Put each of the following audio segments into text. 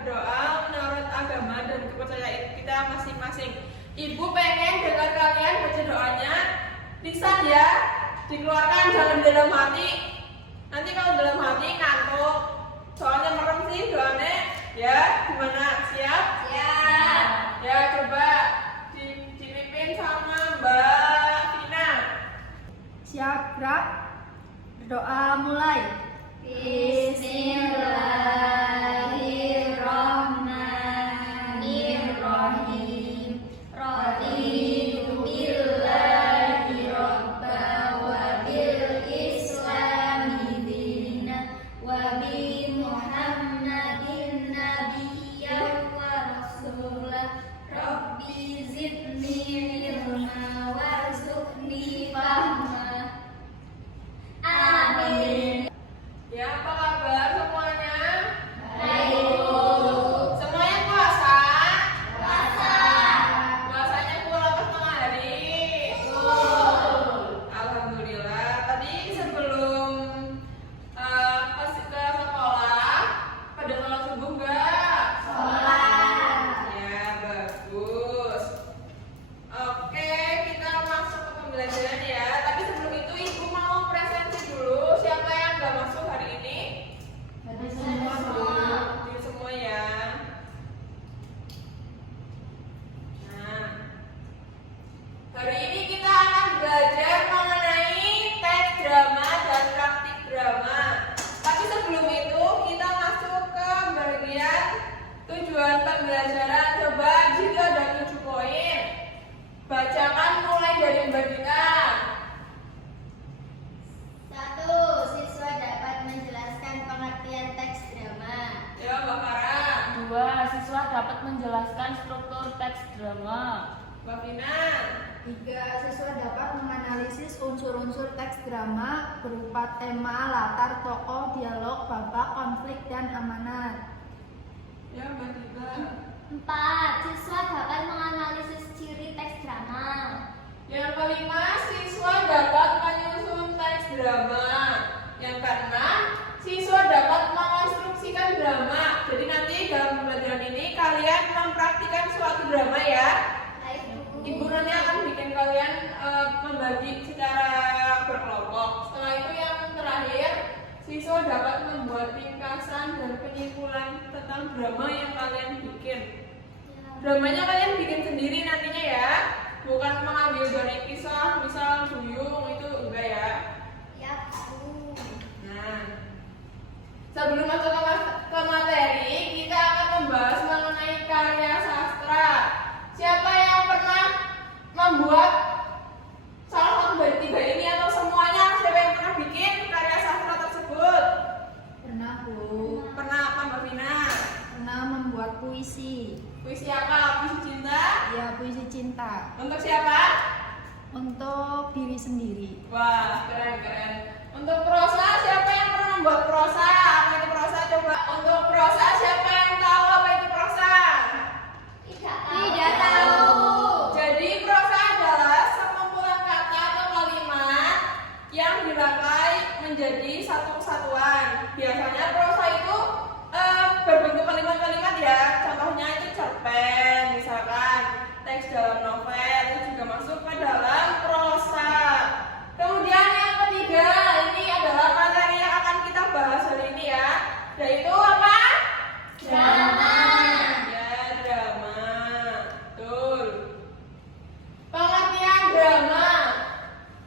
berdoa menurut agama dan kepercayaan kita masing-masing. Ibu pengen dengar kalian baca doanya, lisan ya, dikeluarkan jangan di dalam hati. Nanti kalau dalam hati ngantuk, soalnya merem sih doanya. Ya, gimana? Siap? Siap. Ya, coba dipimpin sama Mbak Vina. Siap, gerak. Berdoa mulai. Bismillahirrahmanirrahim. Raditu billahi robba wa bil islami dina wa bi Muhammadin nabiyyan wa rasulah. Rabbi zidni ilma warzuqni fahma. Amin. Ya, apa kabar semuanya? Baik, Bu. Semuanya puasa? Puasa. Puasanya full apa setengah hari? Full. Alhamdulillah. Tadi sebelum ke sekolah, pada sholat subuh nggak? Sholat. Ya, bagus. Oke, kita masuk ke pembelajaran ya. Tapi sebelum itu ibu mau presensi dulu. Siapa yang nggak masuk hari ini? Diri semua ya. Nah, hari ini kita akan belajar mengenai teks drama dan praktik drama. Tapi sebelum itu kita masuk ke bagian tujuan pembelajaran. Coba jika ada 7 poin, bacakan mulai dari Mbak Dina. 1. Siswa dapat menjelaskan pengertian teks drama. Ya, Mbak Farah. 2. Siswa dapat menjelaskan struktur teks drama. Mbak Vina. 3. Siswa dapat menganalisis unsur-unsur teks drama berupa tema, latar, tokoh, dialog, babak, konflik, dan amanat. Ya, Mbak Dina. 4. Siswa dapat menganalisis ciri teks drama. Yang kelima, siswa dapat menyusun teks drama. Yang keenam, siswa dapat mengonstruksikan drama. Jadi nanti dalam pembelajaran ini kalian mempraktikkan suatu drama ya. Baik, Bu. Ibu nanti akan bikin kalian membagi secara berkelompok. Setelah itu yang terakhir, siswa dapat membuat ringkasan dan penyimpulan tentang drama yang kalian bikin. Dramanya kalian bikin sendiri nantinya ya, bukan mengambil dari kisah, misal duyung itu enggak ya. Ya, Bu. Nah, sebelum masuk ke materi, kita akan membahas mengenai karya sastra. Siapa yang pernah membuat salah satu dari 3 ini atau semuanya? Siapa yang pernah bikin karya sastra tersebut? Pernah, Bu. Pernah apa, Mbak Vina? Pernah membuat puisi. Puisi apa? Puisi cinta? Ya, puisi cinta. Untuk siapa? Untuk diri sendiri. Wah, keren. Untuk prosa, siapa yang pernah membuat prosa? Apa itu prosa? Coba. Untuk prosa, siapa yang tahu apa itu prosa? Tidak tahu. Jadi prosa adalah sekumpulan kata atau kalimat yang dirangkai menjadi satu kesatuan. Biasanya prosa itu berbentuk kalimat-kalimat ya. Contohnya itu cerpen, misalkan teks dalam novel itu juga masuk ke dalam prosa. Kemudian yang ketiga, ini adalah materi yang akan kita bahas hari ini ya, yaitu apa? Drama. Ya, drama. Betul. Pengertian drama.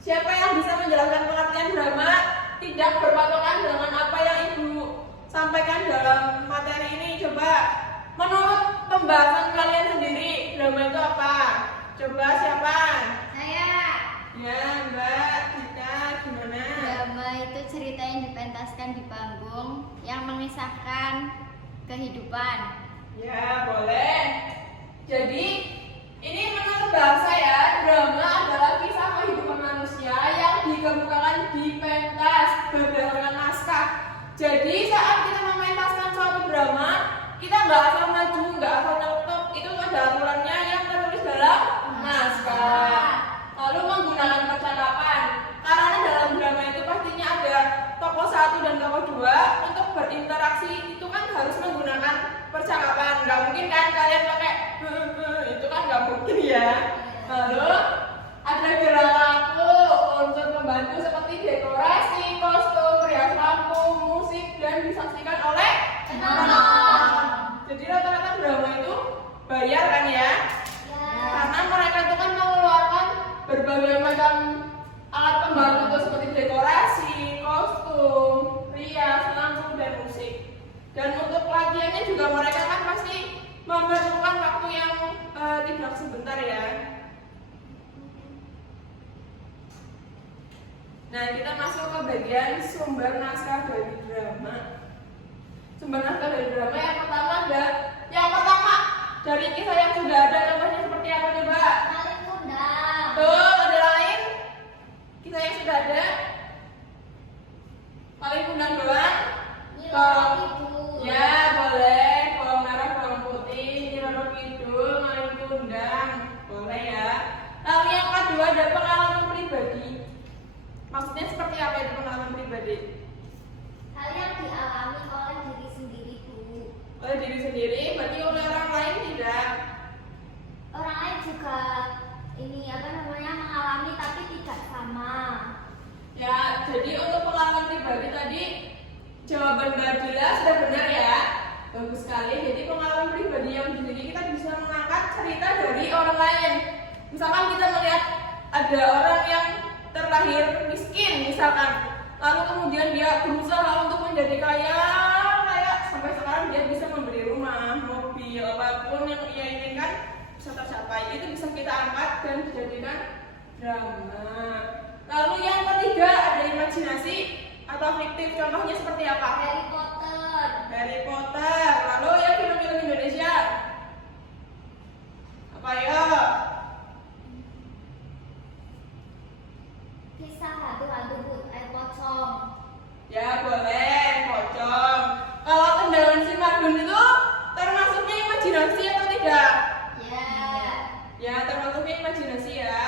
Siapa yang bisa menjelaskan pengertian drama? Tidak berpatokan dengan apa yang Ibu sampaikan dalam materi ini. Coba menurut pembahasan kalian sendiri, drama itu apa? Coba siapa? Saya. Ya, Mbak Dina, gimana? Drama itu cerita yang dipentaskan di panggung yang mengisahkan kehidupan. Ya, boleh. Jadi, ini menurut bahasa ya, drama adalah kisah kehidupan manusia yang dikemukakan di pentas berdasarkan naskah. Jadi, saat kita mementaskan suatu drama, kita nggak asal maju, nggak asal nyeletuk. Itu ada aturannya yang tertulis dalam naskah. Lalu menggunakan percakapan. Karena dalam drama itu pastinya ada tokoh 1 dan tokoh 2. Untuk berinteraksi itu kan harus menggunakan percakapan. ya. Lalu ada gerak lampu, unsur pembantu seperti dekorasi, kostum, rias lampu, musik, dan disaksikan oleh penonton. Jadi rata-rata drama itu bayar kan ya? Karena mereka itu kan mengeluarkan berbagai macam alat pembantu seperti dekorasi, kostum, rias, lampu, dan musik. Dan untuk latihannya juga mereka kan pasti memerlukan waktu yang tidak sebentar ya. Nah, kita masuk ke bagian sumber naskah dari drama. Sumber naskah dari drama yang pertama dari kisah yang sudah ada, contohnya seperti apa coba? Malin Kundang. Tuh, ada lain? Kisah yang sudah ada? Malin Kundang doang? Nyi Roro Kidul. Ya, boleh. Bawang merah, bawang putih, Nyi Roro Kidul, Malin Kundang. Boleh ya. Lalu yang kedua ada pengalaman pribadi. Maksudnya seperti apa itu pengalaman pribadi? Hal yang dialami oleh diri sendiri, Bu. Oleh diri sendiri, berarti oleh orang lain tidak? Orang lain juga mengalami tapi tidak sama. Ya, jadi untuk pengalaman pribadi tadi jawaban Mbak Dila sudah benar ya. Bagus sekali. Jadi pengalaman pribadi yang di sini kita bisa mengangkat cerita dari orang lain. Misalkan kita melihat ada orang yang terlahir miskin misalkan, lalu kemudian dia berusaha untuk menjadi kaya sampai sekarang dia bisa membeli rumah, mobil, apapun yang ia inginkan bisa tercapai. Itu bisa kita angkat dan dijadikan drama. Lalu yang ketiga ada imajinasi atau fiktif. Contohnya seperti apa? Harry Potter. Harry Potter. Lalu yang film-film Indonesia apa ya? Kisah hantu-hantu Bud Air Pocong. Ya boleh, pocong. Kalau Tendangan Si Madun itu termasuknya imajinasi atau tidak? Ya. Ya termasuknya imajinasi ya.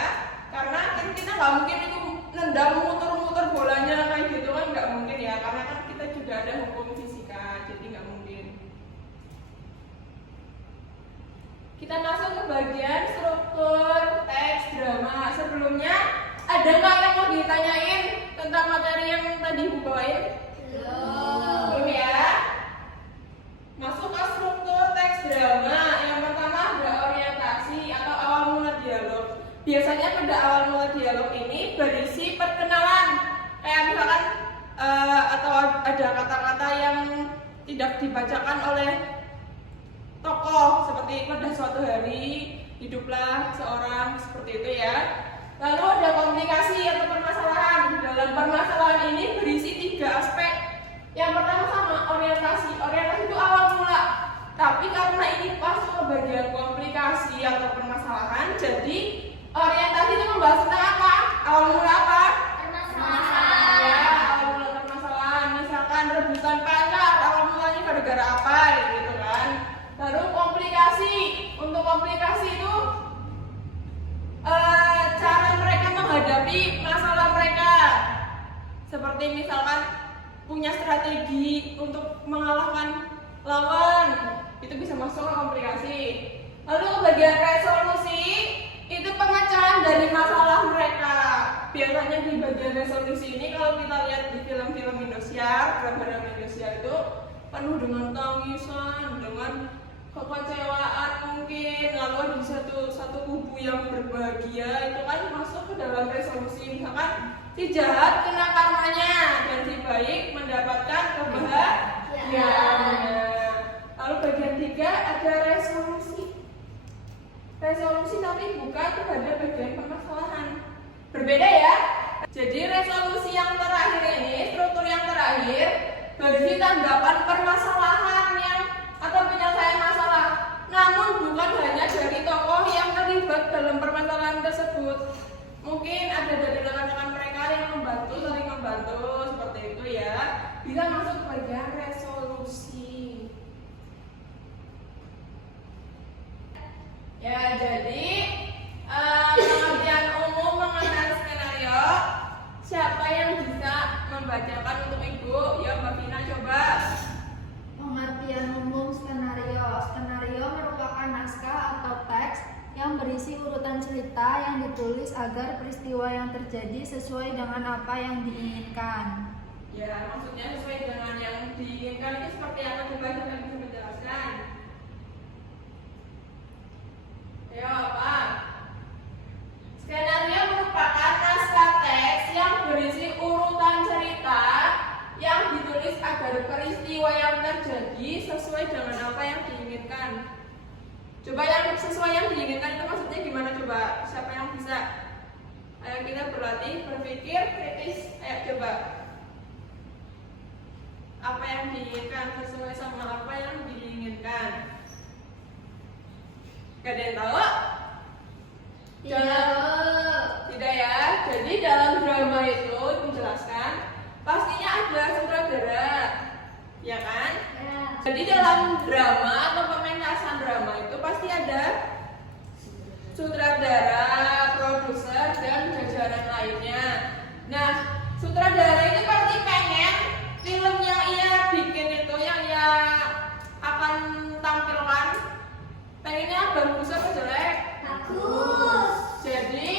Karena kan kita nggak mungkin itu nendang muter-muter bolanya kayak gitu kan, nggak mungkin ya. Karena kan kita juga ada hukum fisika, jadi nggak mungkin. Kita masuk ke bagian struktur teks drama. Sebelumnya ada nggak yang mau ditanyain tentang materi yang tadi Ibu bawain? Belum ya? Masuk ke struktur teks drama. Yang pertama ada orientasi atau awal mula dialog. Biasanya pada awal mula dialog ini berisi perkenalan. Kayak misalkan atau ada kata-kata yang tidak dibacakan oleh tokoh, seperti pada suatu hari hiduplah seorang, seperti itu ya. Lalu ada komunikasi atau permasalahan. Dalam permasalahan ini berisi 3 aspek. Yang pertama sama orientasi. Orientasi itu awal mula. Tapi karena ini masuk ke bagian komplikasi atau permasalahan, jadi orientasi itu membahas tentang apa? Awal mula apa? Permasalahan. Ya, awal mula permasalahan. Misalkan rebutan pacar, awal mulanya gara-gara apa gitu kan. Lalu komplikasi. Untuk komplikasi itu cara mereka menghadapi masalah mereka. Seperti misalkan punya strategi untuk mengalahkan lawan, itu bisa masuk ke komplikasi. Lalu ke bagian resolusi, itu pemecahan dari masalah mereka. Biasanya di bagian resolusi ini kalau kita lihat di film-film Indosiar, drama-drama Indosiar itu penuh dengan tangisan, dengan kekecewaan mungkin, lalu ada satu kubu yang berbahagia, itu kan masuk ke dalam resolusi. Misalkan si jahat kena karmanya dan si baik mendapatkan kebahagiaannya. Lalu bagian 3 ada resolusi. Resolusi tapi bukan pada bagian permasalahan, berbeda ya. Jadi resolusi yang terakhir ini, struktur yang terakhir berisi tanggapan permasalahan yang atau penyelesaian masalah, namun bukan hanya dari tokoh yang terlibat dalam permasalahan tersebut. Mungkin ada dari rekan-rekan mereka yang membantu, saling membantu, seperti itu ya. Bisa masuk ke bagian resolusi. Ya, jadi pengertian umum mengenai skenario. Siapa yang bisa membacakan untuk Ibu? Ya, Mbak Vina coba. cerita yang ditulis agar peristiwa yang terjadi sesuai dengan apa yang diinginkan. Ya, maksudnya sesuai dengan yang diinginkan itu seperti apa? Coba kita bisa menjelaskan. Ayo, apa? Skenario merupakan naskah teks yang berisi urutan cerita yang ditulis agar peristiwa yang terjadi sesuai dengan apa yang diinginkan. Coba yang sesuai yang diinginkan itu maksudnya gimana coba? Siapa yang bisa? Ayo kita berlatih berpikir kritis. Ayo coba. Apa yang diinginkan sesuai sama apa yang diinginkan? Gak ada yang tahu? Tidak ya. Jadi dalam drama itu menjelaskan pastinya ada sutradara, ya kan? Ya. Jadi dalam drama atau pementasan drama itu pasti ada sutradara, produser, dan jajaran lainnya. Nah, sutradara itu pasti pengen film yang ia bikin itu, yang ia akan tampilkan, pengennya bagus atau jelek? Bagus. Jadi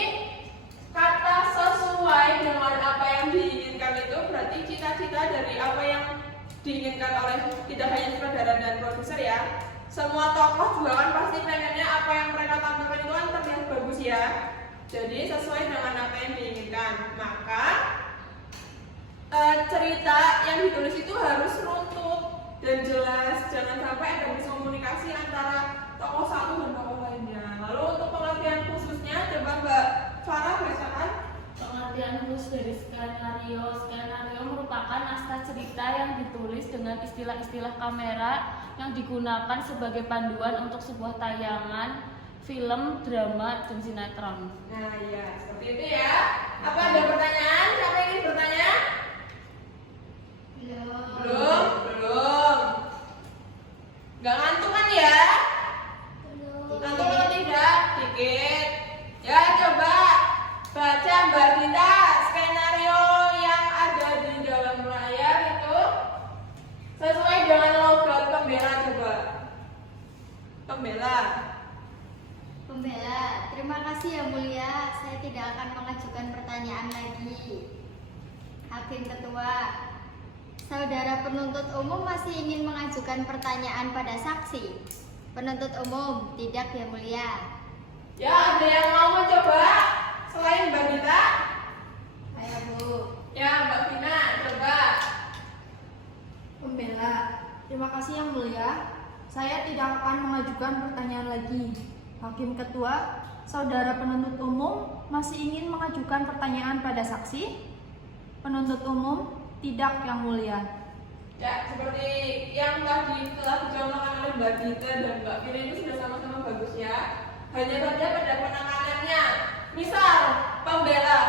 kata sesuai dengan apa yang diinginkan itu berarti cita-cita dari apa yang diinginkan oleh tidak hanya sutradara dan produser ya. Semua tokoh juga kan pasti pengennya apa yang mereka tampilkan itu kan terlihat bagus ya. Jadi sesuai dengan apa yang diinginkan. Maka cerita yang ditulis itu harus runtut dan jelas. Jangan sampai ada miskomunikasi antara tokoh satu dan tokoh lainnya. Lalu untuk pengertian khususnya coba Mbak Farah bacakan. Pengertian khusus dari skenario. Skenario merupakan naskah cerita yang ditulis dengan istilah-istilah kamera yang digunakan sebagai panduan untuk sebuah tayangan, film, drama, dan sinetron. Nah iya, seperti itu ya. Apa ada pertanyaan? Siapa yang ingin bertanya? Belum. Gak ngantuk kan ya? Ngantuk atau tidak? Dikit. Ya coba baca Mbak Dita skenario yang ada di dalam layar itu sesuai dengan logat pembela coba. Pembela. Terima kasih yang mulia. Saya tidak akan mengajukan pertanyaan lagi. Hakim Ketua, saudara penuntut umum masih ingin mengajukan pertanyaan pada saksi? Penuntut umum, tidak yang mulia. Ya ada yang mau mencoba selain Mbak Dita? Ayo Bu. Ya Mbak Vina coba. Pembela, terima kasih yang mulia. Saya tidak akan mengajukan pertanyaan lagi. Hakim Ketua, saudara penuntut umum masih ingin mengajukan pertanyaan pada saksi? Penuntut umum, tidak yang mulia. Ya, seperti yang tadi telah dicontohkan oleh Mbak Dita dan Mbak Vina itu sudah sama-sama bagus ya. Hanya saja pada penanganannya. Misal, pembela,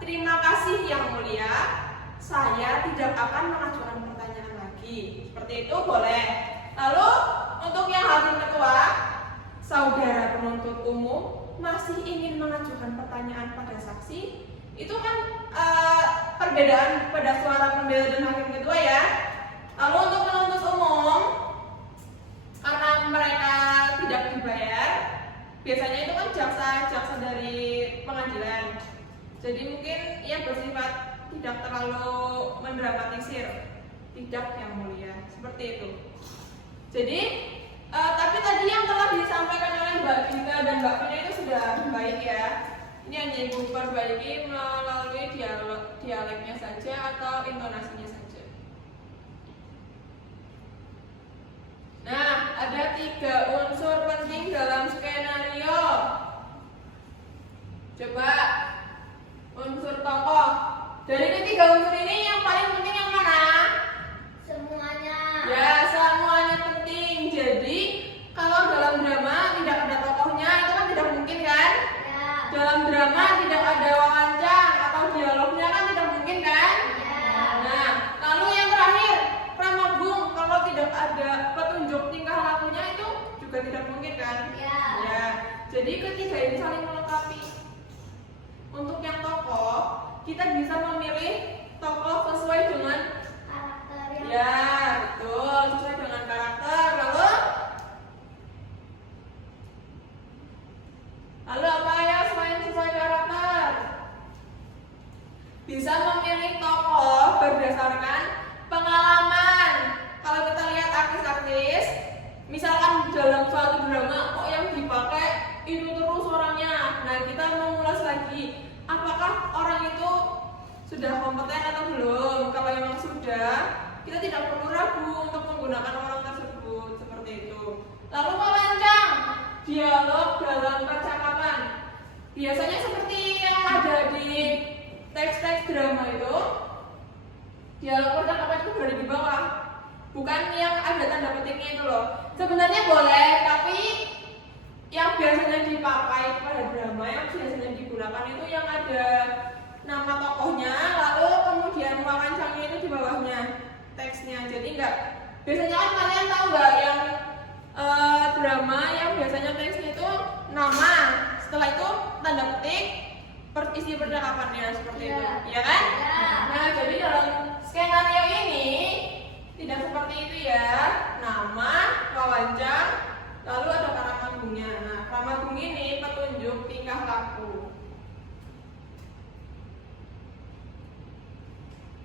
terima kasih yang mulia, saya tidak akan mengajukan pertanyaan lagi. Seperti itu boleh. Lalu, untuk yang hakim ketua, saudara penuntut umum masih ingin mengajukan pertanyaan pada saksi, itu kan perbedaan pada suara pembela dan hakim ketua ya. Lalu untuk penuntut umum, karena mereka tidak dibayar, biasanya itu kan jaksa dari pengadilan. Jadi mungkin ia bersifat tidak terlalu mendramatisir, tidak yang mulia, seperti itu. Jadi tapi tadi yang telah disampaikan oleh Mbak Dita dan Mbak Vina itu sudah baik ya. Ini hanya ibu perbaiki melalui dialeknya saja atau intonasinya saja. Nah, ada 3 unsur penting dalam skenario. Coba unsur tokoh. Dari ketiga unsur ini yang paling penting yang mana? Semuanya. Ya, semuanya penting. Jadi, kalau dalam drama tidak ada tokohnya, itu kan tidak mungkin kan? Ya. Dalam drama tidak ada wawancang atau dialognya kan tidak mungkin kan? Ya. Nah, lalu yang terakhir, Pramagung, kalau tidak ada petunjuk tingkah lakunya itu juga tidak mungkin kan? Ya. Ya. Jadi ketiga ini saling melengkapi. Untuk yang tokoh, kita bisa memilih tokoh sesuai dengan Karakter yang ya, betul, sesuai dengan karakter. Lalu apa ya selain dalam suatu drama kok yang dipakai itu terus orangnya. Nah, kita mengulas lagi, apakah orang itu sudah kompeten atau belum? Kalau memang sudah, kita tidak perlu ragu untuk menggunakan orang tersebut, seperti itu. Lalu wawancara, dialog dalam percakapan. Biasanya seperti yang ada di teks-teks drama itu, dialog percakapan itu berada di bawah, bukan yang ada tanda petiknya itu loh. Sebenarnya boleh, tapi yang biasanya dipakai pada drama, yang biasanya digunakan itu yang ada nama tokohnya, lalu kemudian wawancaranya itu di bawahnya teksnya. Jadi enggak, biasanya kan kalian tahu nggak yang drama yang biasanya teksnya itu nama, setelah itu tanda petik isi percakapannya seperti itu, ya kan? Nah, jadi dalam skenario ini tidak seperti itu ya. Nama, wawancara, lalu ada pramanggungnya. Nah, pramangung ini petunjuk tingkah laku.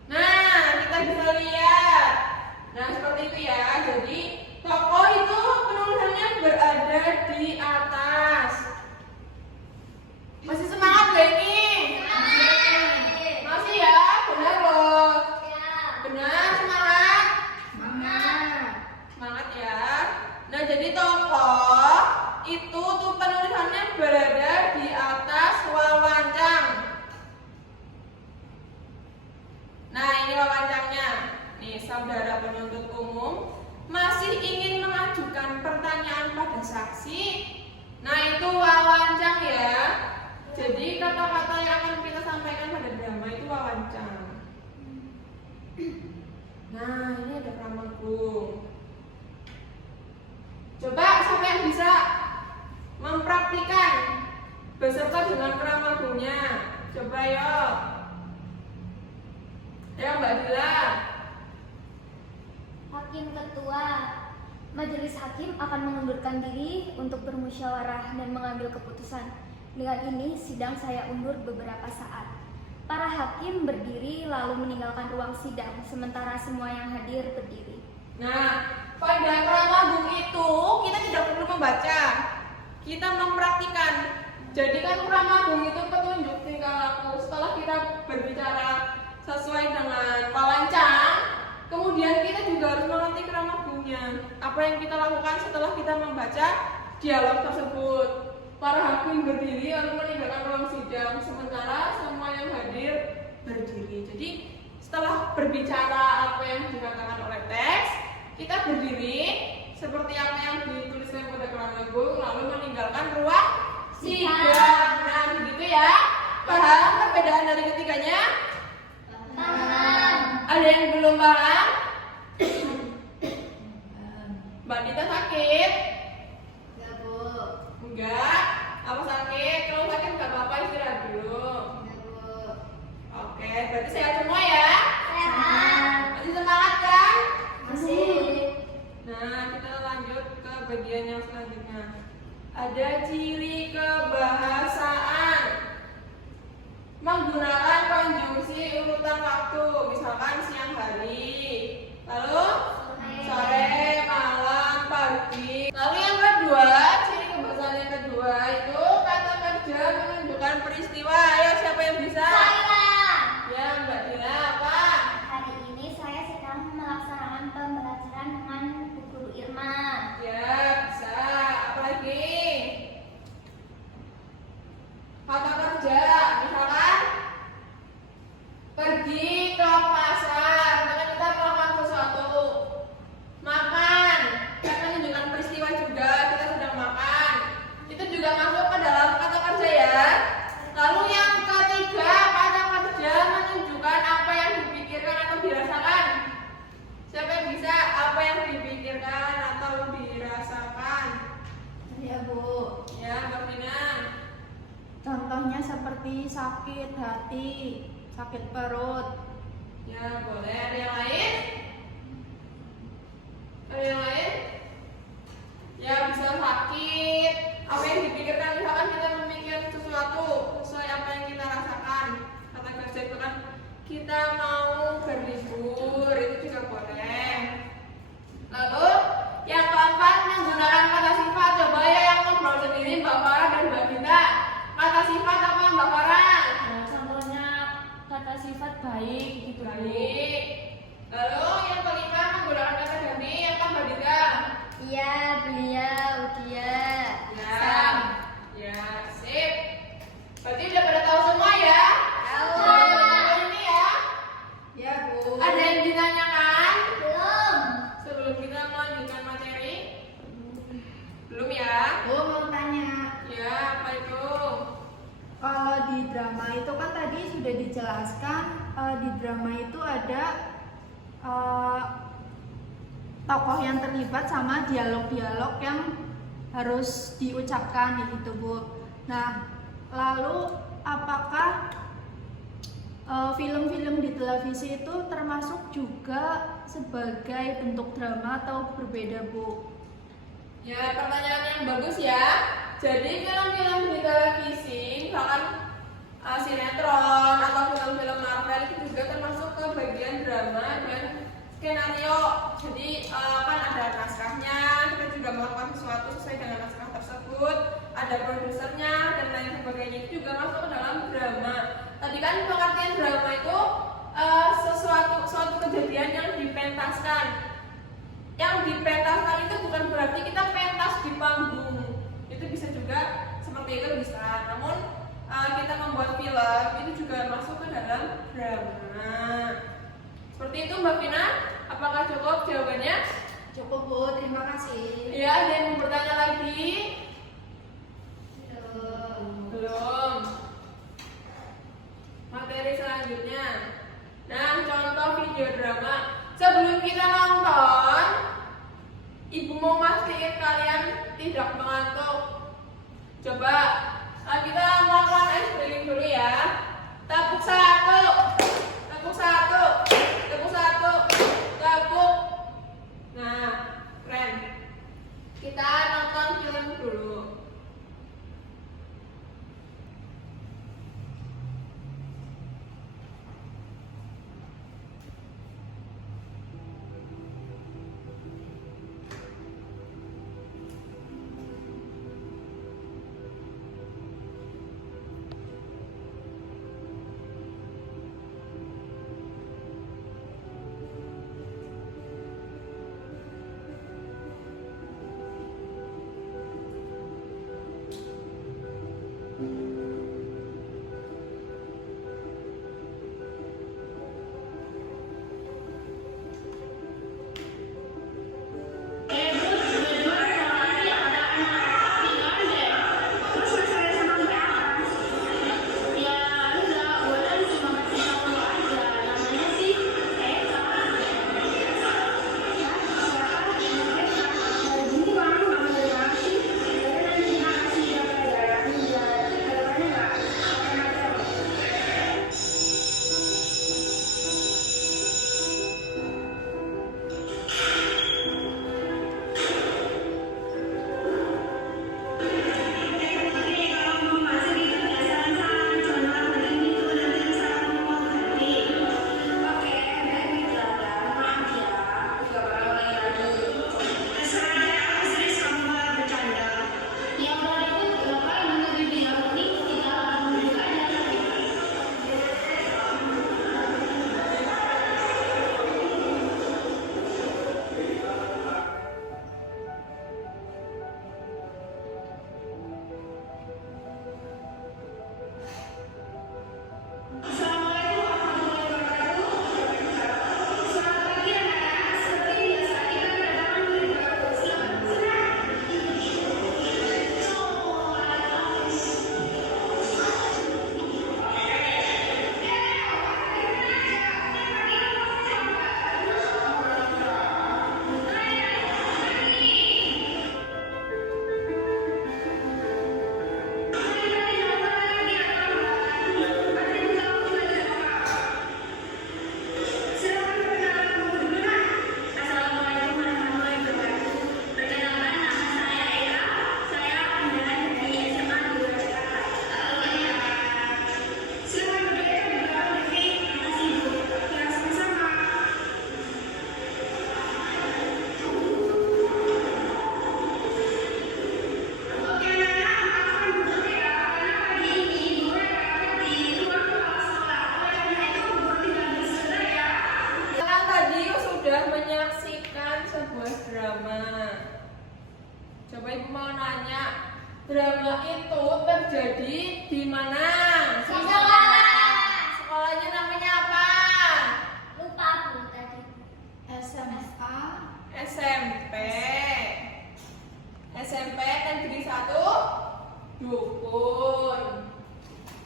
Nah, kita bisa lihat. Nah, seperti itu ya. Jadi tokoh itu penulisannya berada di atas. Masih semangat gak ini? Masih ya? Benar loh. Benar, semangat. Semangat ya. Nah, jadi tokoh itu tuh penulisannya berada di atas wawancang. Nah, ini wawancaranya. Nih, saudara penuntut umum masih ingin mengajukan pertanyaan pada saksi. Nah, itu wawancang ya. Jadi kata-kata yang akan kita sampaikan pada drama itu wawancang. Nah, ini ada pramangung. Coba siapa yang bisa mempraktikkan beserta dengan pramanggungnya? Coba yuk. Ya, Mbak Dila. Hakim Ketua, Majelis Hakim akan mengundurkan diri untuk bermusyawarah dan mengambil keputusan. Dengan ini, sidang saya undur beberapa saat. Para hakim berdiri lalu meninggalkan ruang sidang, sementara semua yang hadir berdiri. Nah, pada pramanggung itu kita tidak perlu membaca, kita mempraktikkan. Jadi kan pramanggung itu petunjuk tingkah laku. Setelah kita berbicara sesuai dengan wawancang, kemudian kita juga harus mengerti pramanggungnya. Apa yang kita lakukan setelah kita membaca dialog tersebut. Para hakim berdiri lalu meninggalkan ruang sidang, sementara semua yang hadir berdiri. Jadi setelah berbicara apa yang dikatakan oleh teks, kita berdiri seperti apa yang dituliskan pada pramanggung, lalu meninggalkan ruang sidang. Nah, begitu ya. Paham perbedaan dari ketiganya? Paham. Ada yang belum paham? Mbak Dita sakit? Enggak, Bu. Enggak. Apa sakit? Kalau sakit nggak apa-apa, istirahat dulu. Enggak, Bu. Oke, berarti sehat semua ya? Sehat. Masih semangat kan? Masih. Nah, kita lanjut ke bagian yang selanjutnya. Ada ciri kebahasaan. Menggunakan konjungsi urutan waktu, misalkan siang hari, lalu sore, malam, pagi. Lalu yang kedua, ciri kebahasaan yang kedua itu kata kerja menunjukkan peristiwa. Ayo, siapa yang bisa? Saya. Ya, Mbak Dila, apa? Hari ini saya sedang melaksanakan pembelajaran dengan Bu Guru Irma. Ya, bisa. Apalagi? Kata kerja, misalkan pergi ke pasar, karena kita melakukan sesuatu. Makan, kan menunjukkan peristiwa juga, kita sedang makan. Itu juga masuk ke dalam kata kerja ya. Lalu yang ketiga, kata kerja menunjukkan apa yang dipikirkan atau dirasakan. Siapa yang bisa apa yang dipikirkan atau dirasakan? Ya, Bu. Ya, Mbak Vina. Contohnya seperti sakit hati, sakit perut. Ya, boleh. Ada yang lain? Ada yang lain? Ya, bisa sakit. Apa yang dipikirkan, misalkan kita memikir sesuatu sesuai apa yang kita rasakan. Kata kerja itu kan kita mau berlibur, itu juga boleh. Lalu yang keempat, menggunakan kata aku mau tanya. Ya, apa itu? Kalau di drama itu kan tadi sudah dijelaskan, di drama itu ada tokoh yang terlibat sama dialog-dialog yang harus diucapkan gitu Bu. Nah, lalu apakah film-film di televisi itu termasuk juga sebagai bentuk drama atau berbeda Bu? Ya, pertanyaan yang bagus ya. Jadi film-film di televisi, misalkan sinetron atau film-film Marvel itu juga termasuk ke bagian drama dan skenario. Jadi kan ada naskahnya, kita juga melakukan sesuatu sesuai dengan naskah tersebut, ada produsernya dan lain sebagainya, itu juga masuk ke dalam drama. Tadi kan pengertian drama itu suatu kejadian yang dipentaskan. Yang dipentaskan itu bukan berarti kita pentas di panggung. Itu bisa juga seperti itu bisa. Namun kita membuat film itu juga masuk ke dalam drama. Seperti itu Mbak Vina. Apakah cukup jawabannya? Cukup Bu, terima kasih. Ya, ada yang mau bertanya lagi? Belum. Materi selanjutnya. Nah, contoh video drama. Sebelum kita nonton, Ibu mau mastiin kalian tidak mengantuk. Coba kita melakukan ice breathing dulu ya. Tepuk satu, tepuk satu, tepuk satu, tepuk. Nah, keren. Kita nonton film dulu. Coba Ibu mau nanya, drama itu terjadi di mana? Di sekolah. Sekolahnya namanya apa? Lupa Bu tadi. SMA. SMP. SMP Negeri 1 Dukun.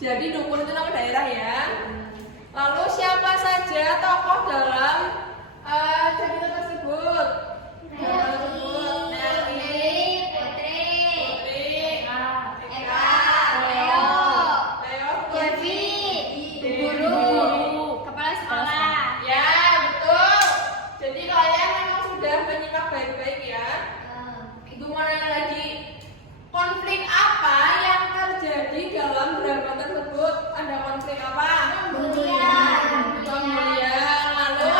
Jadi Dukun itu nama daerah ya. Lalu siapa saja tokoh dalam cerita tersebut? Putri, Putri, Eka, Leo, Devi, Devi, guru, kepala sekolah. Ya, betul. Jadi kalian memang sudah menyimak baik-baik ya. Ibu mau nanya lagi, konflik apa yang terjadi dalam drama tersebut? Ada konflik apa? Pembulian. Lalu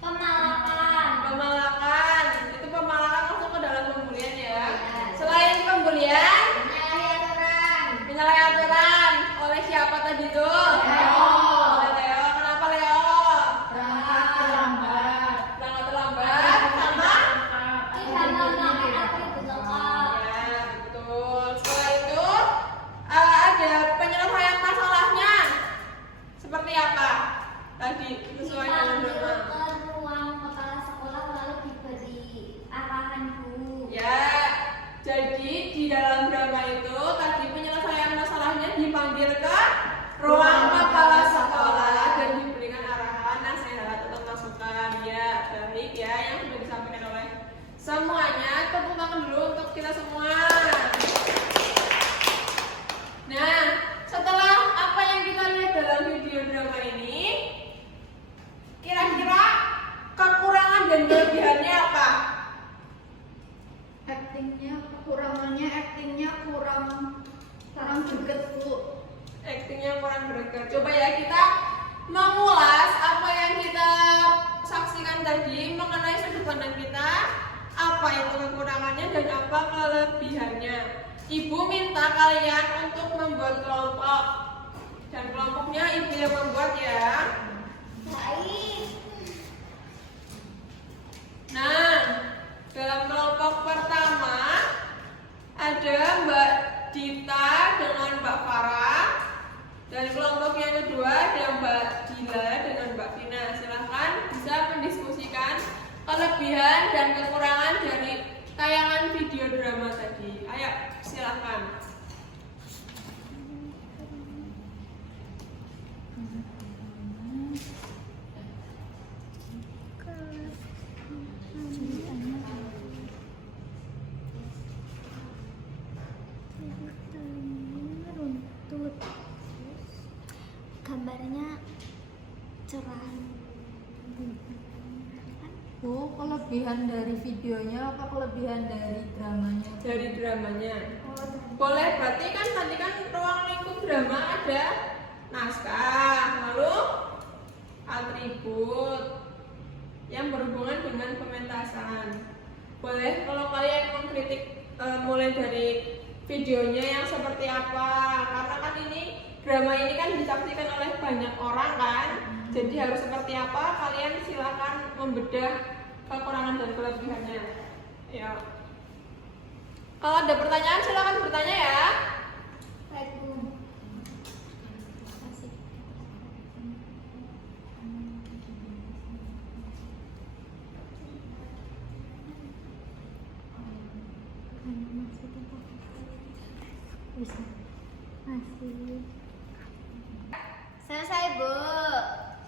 Pemalakan. pemalakan. Itu pemalakan masuk ke dalam pembulian ya. Ya. Selain pembulian, Menyalahi aturan. menyalahi aturan oleh siapa tadi tuh? Leo. Oleh Leo. Kenapa Leo? Berangkat terlambat. Berangkat terlambat sama? Tidak memakai atribut lengkap. Ya, betul. Setelah itu ada penyelesaian masalahnya. Seperti apa? Tadi sesuai dengan Dipanggil drama. ke ruang kepala sekolah lalu diberi arahan guru. Ya, jadi di dalam drama itu tadi penyelesaian masalahnya dipanggil ke ruang kepala sekolah dan diberikan arahan, nasihat atau masukan. Ya, baik ya yang sudah disampaikan oleh semuanya. Tepuk tangan dulu untuk kita semua. Nah, setelah apa yang kita lihat dalam video drama ini, kira-kira kekurangan dan kelebihannya apa? Aktingnya kurang greget, Bu. Aktingnya kurang greget. Coba ya kita mengulas apa yang kita saksikan tadi mengenai sudut pandang kita, apa itu kekurangannya dan apa kelebihannya. Ibu minta kalian untuk membuat kelompok dan kelompoknya ibu yang membuat ya. Baik. Nah, dalam kelompok pertama ada Mbak Dita dengan Mbak Farah, dan kelompok yang kedua ada Mbak Dila dengan Mbak Vina. Silahkan bisa mendiskusikan kelebihan dan kekurangan dari tayangan video drama tadi. Ayo, silahkan. Runtut. Gambarnya cerah. Bu, kelebihan dari videonya apa kelebihan dari dramanya? Dari dramanya. Boleh, berarti kan tadi kan ruang lingkup drama ada naskah, lalu atribut yang berhubungan dengan pementasan. Boleh kalau kalian mengkritik mulai dari videonya yang seperti apa, karena kan ini drama ini kan disaksikan oleh banyak orang kan, jadi harus seperti apa, kalian silakan membedah kekurangan dan kelebihannya ya. Kalau ada pertanyaan silakan bertanya ya. Baik, Bu. Selesai, Bu.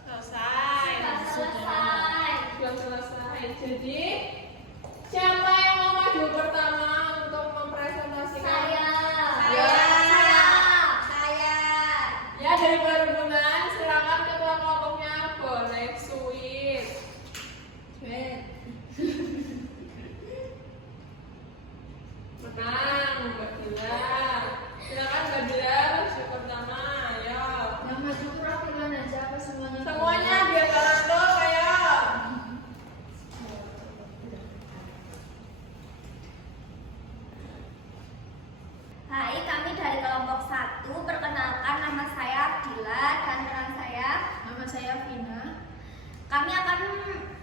Selesai. Selesai. Sudah selesai. Jadi siapa yang mau maju pertama untuk mempresentasikan? Saya. Saya. Ya, dari perhubungan silakan ketua kelompoknya boleh sweet. Menang, Mbak Dila. Silakan Mbak Dila maju pertama. Ayo. Yang maju perwakilan aja apa semuanya? Semuanya biar jalan dong, ayo. Hai, kami dari kelompok 1. Perkenalkan, nama saya Dila dan rekan saya. Nama saya Vina. Kami akan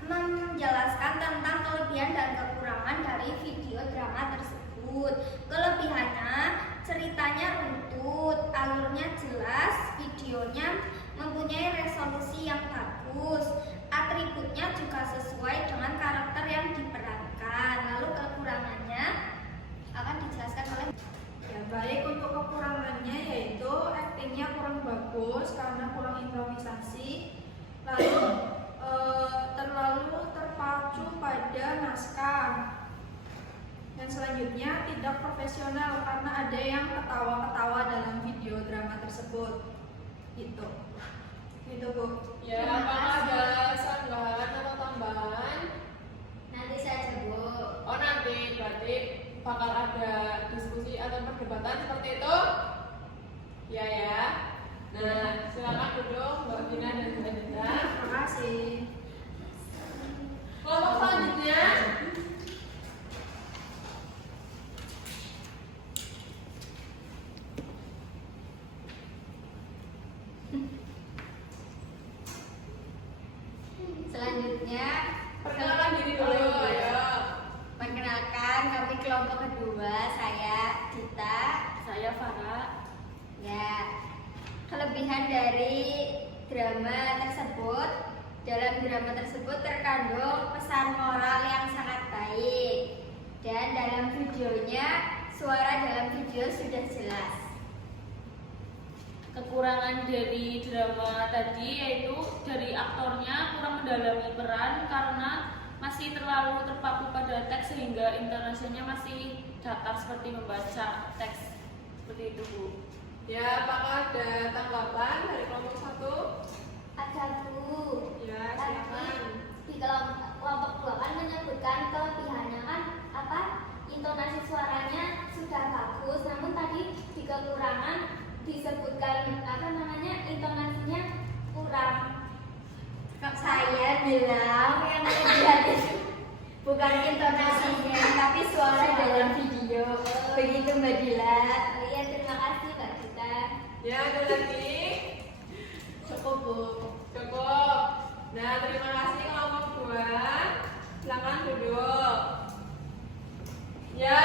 menjelaskan tentang kelebihan dan kekurangan dari video drama tersebut. Kelebihannya, ceritanya runtut, alurnya jelas, videonya mempunyai resolusi yang bagus, atributnya juga sesuai dengan karakter yang diperankan. Lalu kekurangannya, selanjutnya tidak profesional karena ada yang ketawa-ketawa dalam video drama tersebut. Itu Bu. Ya, apakah ada tambahan atau tambahan? Nanti saja, Bu. Oh, nanti berarti bakal ada diskusi atau perdebatan seperti itu? Ya ya. Nah, silakan duduk Mbak Vina dan Mbak Dinda. Terima kasih. Kelompok selanjutnya. Selanjutnya, Perkenalkan diri dulu, ayo. perkenalkan kami kelompok kedua, saya Dita. Saya Farah. Ya, kelebihan dari drama tersebut, dalam drama tersebut terkandung pesan moral yang sangat baik, dan dalam videonya suara dalam video sudah jelas. Kekurangan dari drama tadi yaitu dari aktornya kurang mendalami peran karena masih terlalu terpaku pada teks sehingga intonasinya masih datar seperti membaca teks. Seperti itu, Bu. Ya, apakah ada tanggapan dari kelompok satu? Ada Bu. Ya, silakan. Di kelompok dua kan menyebutkan kelebihannya kan apa? Intonasi suaranya sudah bagus, namun tadi di kekurangan disebutkan apa namanya intonasinya kurang. Saya bilang yang kelebihan itu bukan intonasinya tapi suara dalam video. Begitu Mbak Dila. Iya, terima kasih Mbak Dita. Ya, ada lagi? Cukup Bu. Cukup. Nah, terima kasih kelompok dua. Silakan duduk. Ya,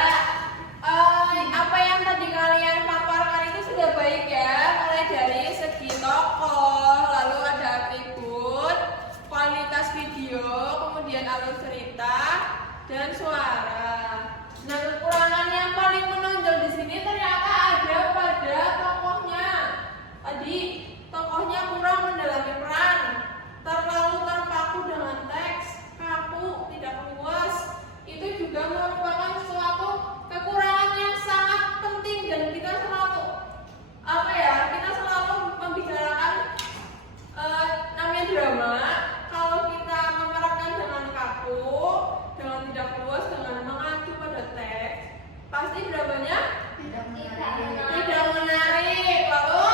apa yang tadi kalian paparkan itu sudah baik ya. Mulai dari segi tokoh, lalu ada atribut, kualitas video, kemudian alur cerita dan suara. Nah, kekurangan yang paling menonjol di sini ternyata ada pada tokohnya. Tadi tokohnya kurang mendalami peran, terlalu terpaku dengan teks, kaku, tidak puas. Itu juga merupakan suatu kekurangan yang sangat penting dan kita selalu kita selalu membicarakan namanya drama. Kalau kita memerankan dengan kaku, dengan tidak puas, dengan mengacu pada teks, pasti dramanya Tidak tidak menarik, lalu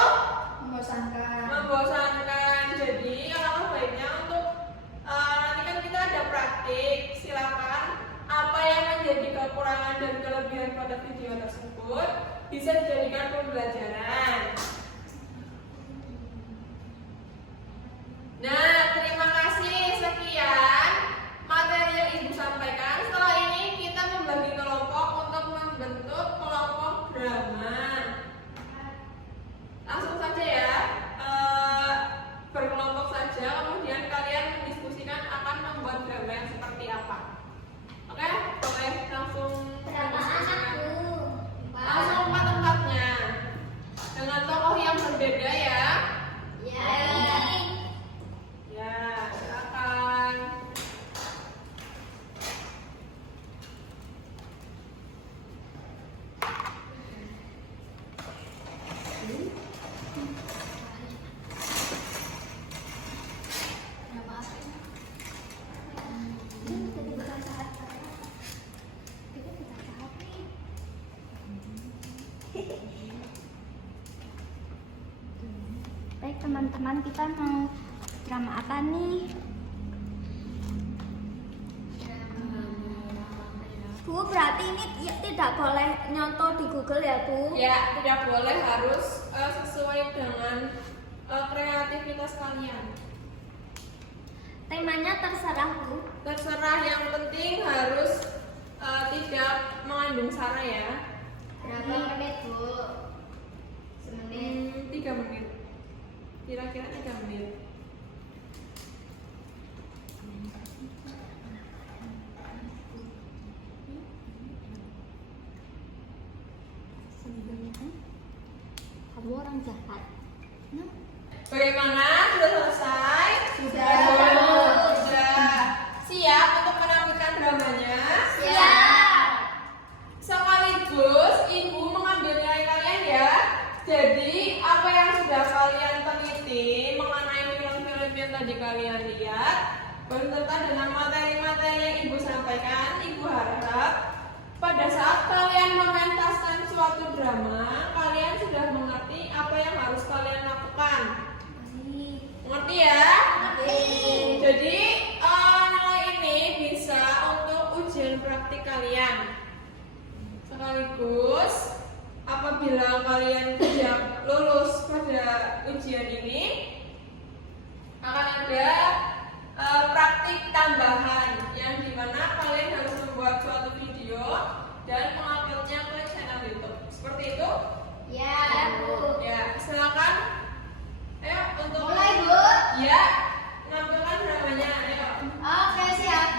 membosankan. membosankan. Jadi alangkah baiknya untuk nanti kan kita ada praktik, silakan apa yang menjadi kekurangan dan kelebihan pada video tersebut bisa dijadikan pembelajaran. Nah, terima kasih, sekian materi yang Ibu sampaikan. Setelah ini kita membagi kelompok untuk membentuk kelompok drama. Langsung saja ya, berkelompok saja, kemudian kalian mendiskusikan akan membuat drama yang seperti apa. Oke, boleh langsung Berapa mendiskusikan. anak Bu? Langsung empat tempatnya dengan tokoh yang berbeda ya. Ya. Ya, silakan. Nama apa ini? Ini tadi bukan saat saya. Itu bukan saat nih. Baik teman-teman, kita mau drama apa nih? Bu, berarti ini tidak boleh nyontoh di Google ya Bu? Ya, tidak boleh, harus sesuai dengan kreativitas kalian. Temanya terserah Bu. Terserah, yang penting harus tidak mengandung sara ya. Berapa menit Bu? Semenit. 3 menit. Kira-kira 3 menit. Kamu orang jahat. Bagaimana? Sudah selesai? Sudah. Sudah. Siap untuk menampilkan dramanya? Siap. Jadi, apa yang sudah kalian teliti mengenai film-film yang tadi kalian lihat, beserta dengan materi-materi yang Ibu sampaikan, Ibu harap pada saat kalian mementaskan suatu drama, kalian sudah mengerti apa yang harus kalian lakukan. Mengerti ya? Jadi, nilai ini bisa untuk ujian praktik kalian. Sekaligus, apabila kalian tidak lulus pada ujian ini, akan ada praktik tambahan yang dimana kalian harus membuat suatu video dan menguploadnya ke channel YouTube. Seperti itu? Ya, Bu. Ya, silakan. Ayo untuk Mulai, Bu. Ya, menampilkan dramanya. Ayo. Oke, siap.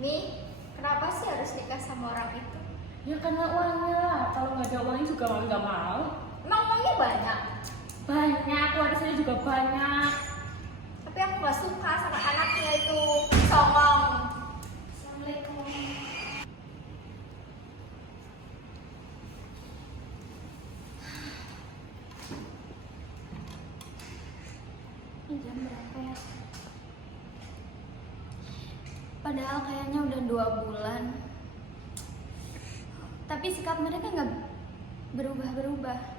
Mi, kenapa sih harus nikah sama orang itu? Ya karena uangnya lah. Kalau nggak ada uangnya juga nggak mau. Emang uangnya banyak? Banyak, warisnya juga banyak. Tapi aku gak suka sama anaknya itu. Songong. Assalamualaikum. Ini jam berapa ya? Padahal kayaknya udah 2 bulan. Tapi sikap mereka nggak berubah-berubah.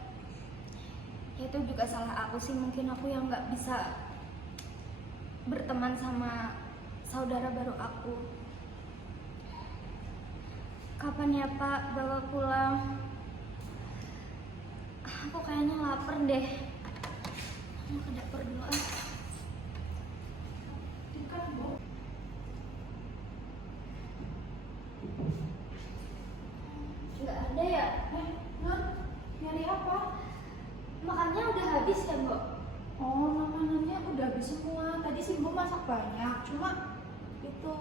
Ya itu juga salah aku sih, mungkin aku yang nggak bisa berteman sama saudara baru aku. Kapan ya Pak bawa pulang? Aku kayaknya lapar deh. Mau ke dapur dulu ah. Nggak ada ya? Nur, nyari apa? Makannya udah habis ya Mbak? Oh, makanannya udah habis semua. Tadi si Ibu masak banyak, cuma itu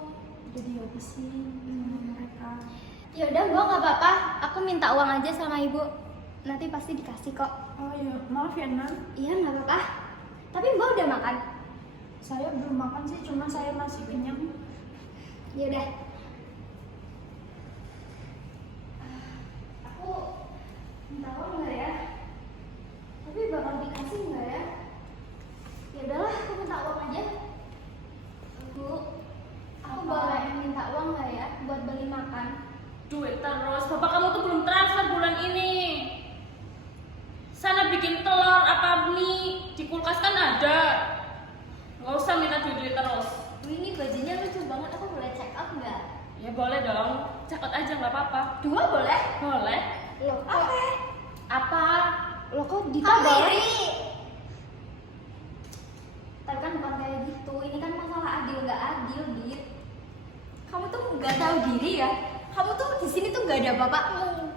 udah dihabisin sama mereka. Ya udah Mbak, nggak apa-apa. Aku minta uang aja sama Ibu. Nanti pasti dikasih kok. Oh ya, maaf ya Nan. Iya nggak apa-apa. Tapi Mbak udah makan? Saya belum makan sih, cuma saya masih kenyang. Ya udah. Aku minta uang nggak ya? Tapi bakal dikasih nggak ya? Ya udahlah, aku minta uang aja. Bu, aku boleh minta uang nggak ya buat beli makan? Duit terus, bapak kamu tuh belum transfer bulan ini. Sana bikin telur apa mie, di kulkas kan ada. Nggak usah minta duit terus. Ini bajunya lucu banget, aku boleh check out nggak? Ya boleh dong, cakot aja nggak apa-apa. 2 boleh? Boleh. Loh, oke. Apa? Lo kok Dita Kamu boleh? iri. Tapi kan bukan kayak gitu, ini kan masalah adil nggak adil, Dit. Kamu tuh nggak tahu diri ya. Kamu tuh di sini tuh nggak ada bapakmu.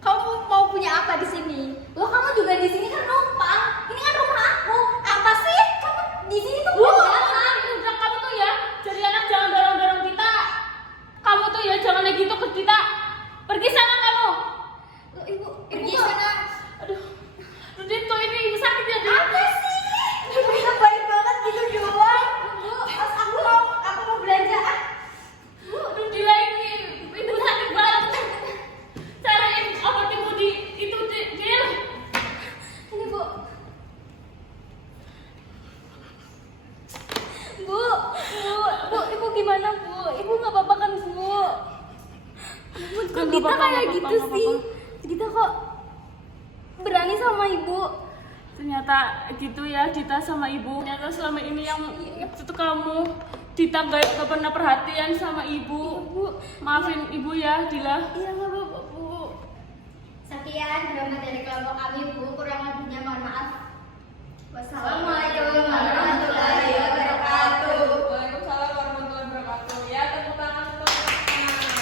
Kamu mau punya apa di sini? Lo kamu juga di sini kan numpang. Ini kan rumah aku. Apa sih? Kamu di sini tuh Jangan, udah kamu tuh ya, jadi anak jangan dorong-dorong kita. Kamu tuh ya jangan kayak gitu ke kita. Pergi sana kamu. Lo ibu, Pergi ibu sana. Aduh, Dit tuh ini ibu sakit ya Dit. apa sih? Ibu itu baik banget gitu doang. Bu, pas aku mau belanja. Bu, Aduh, gila ini ibu sakit banget. Cariin obat ibu di itu di ini Bu. Bu, ibu gimana Bu? Ibu nggak apa-apa kan Bu? Bu, kok Nggak Dita apa-apa, kayak nggak gitu apa-apa, sih? nggak Dita kok berani sama ibu? Ternyata gitu ya Dita sama ibu. Ternyata selama ini yang itu kamu Dita gak pernah perhatian sama ibu. Bu, Maafin ibu ya Dila. iya nggak apa-apa Bu. Sekian drama dari kelompok kami Bu, kurang lebihnya mohon maaf. Wassalamualaikum warahmatullahi wabarakatuh. Waalaikumsalam warahmatullahi wabarakatuh. Ya, tepuk tangan untuk teman-teman.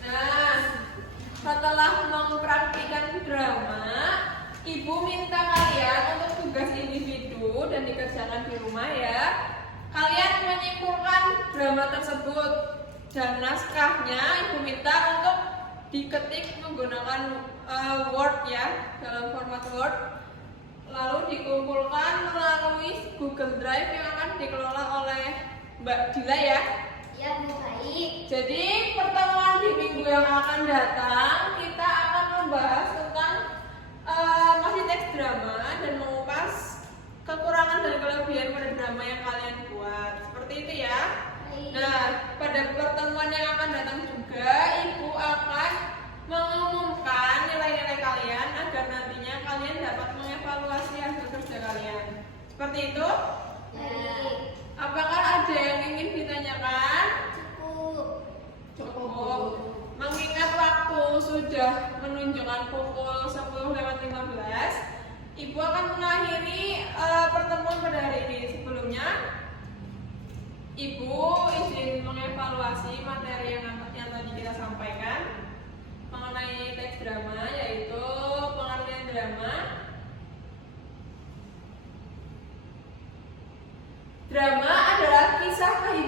Nah, setelah mempraktikkan drama, Ibu minta kalian untuk tugas individu dan dikerjakan di rumah ya. Kalian menyimpulkan drama tersebut dan naskahnya Ibu minta untuk diketik menggunakan Word ya, dalam format Word, lalu dikumpulkan melalui Google Drive yang akan dikelola oleh Mbak Dila ya. Ya Bu, baik. Jadi pertemuan di minggu yang akan datang kita akan membahas tentang masih teks drama dan mengupas kekurangan dan kelebihan pada drama yang kalian buat. Seperti itu ya. Nah, pada pertemuan yang akan datang juga Ibu akan mengumumkan nilai-nilai kalian agar nantinya kalian dapat mengevaluasi hasil kerja kalian. Seperti itu? Baik. Apakah ada yang ingin ditanyakan? Cukup. Mengingat waktu sudah menunjukkan pukul 10:15, Ibu akan mengakhiri pertemuan pada hari ini. Sebelumnya, Ibu izin mengevaluasi materi yang tadi kita sampaikan mengenai teks drama, yaitu pengertian drama. Drama adalah kisah kehidupan